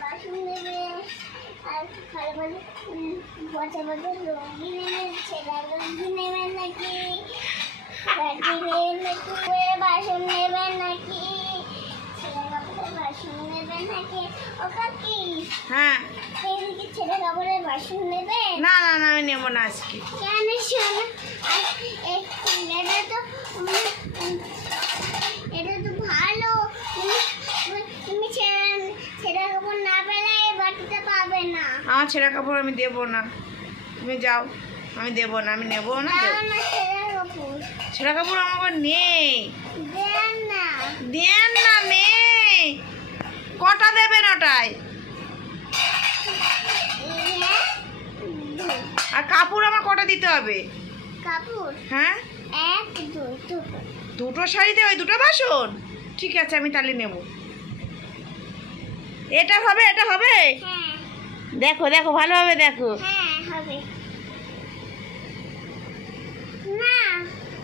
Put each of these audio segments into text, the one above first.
বাসন নেবে আর ভালো বছর বছর রঙি নেবে, ছেঁড়া রঙি নেবেন নাকি, বাসন নেবেন নাকি, ছেঁড়া কাপড়ের বাসন নেবেন নাকি? ও কাকি, হ্যাঁ, এদিকে ছেঁড়া কাপড়ের বাসন নেবে? না না না, আমি নেবো না আজকে। কেন শোনো, এটা তো ভালো, তুমি ছেঁড়া কাপড় না পেলে এই বাটিটা পাবে না। আমার ছেঁড়া কাপড় আমি দেবো না, তুমি যাও, আমি দেবো না, আমি নেবো না। ছেঁড়া কাপড় আমার নেই, দেন না, দেন না, নেই। কটা দেবেন ওটাই? আর কাপড় আমার কটা দিতে হবে? কাপড় হ্যাঁ, এক দুটো। দুটো শাড়িতে ওই দুটো বাসন? ঠিক আছে, আমি তাহলে নেব। এটা হবে, এটা হবে? হ্যাঁ দেখো দেখো, ভালোভাবে দেখো। হ্যাঁ হবে। না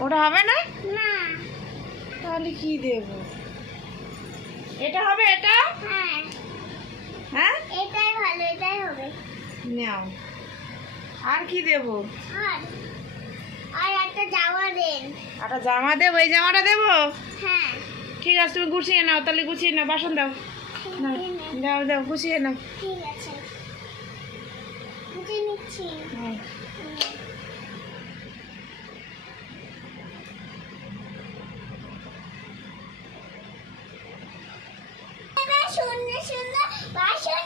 ওটা হবে না? না, তাহলে কি দেব? এটা হবে? এটা? হ্যাঁ হ্যাঁ, এটাই ভালো, এটাই হবে। নাও। আর কি দেব? আর আর একটা জামা দেন। একটা জামা দেবো? এই জামাটা দেবো? হ্যাঁ ঠিক আছে, তুমি গুছিয়ে নাও, তাহলে গুছিয়ে নাও, বাসন দাও। নাও, দাও দাও, গুছিয়ে নাও। ঠিক আছে, বুঝে নিচ্ছি। হুম। সুন্দর সুন্দর বাসন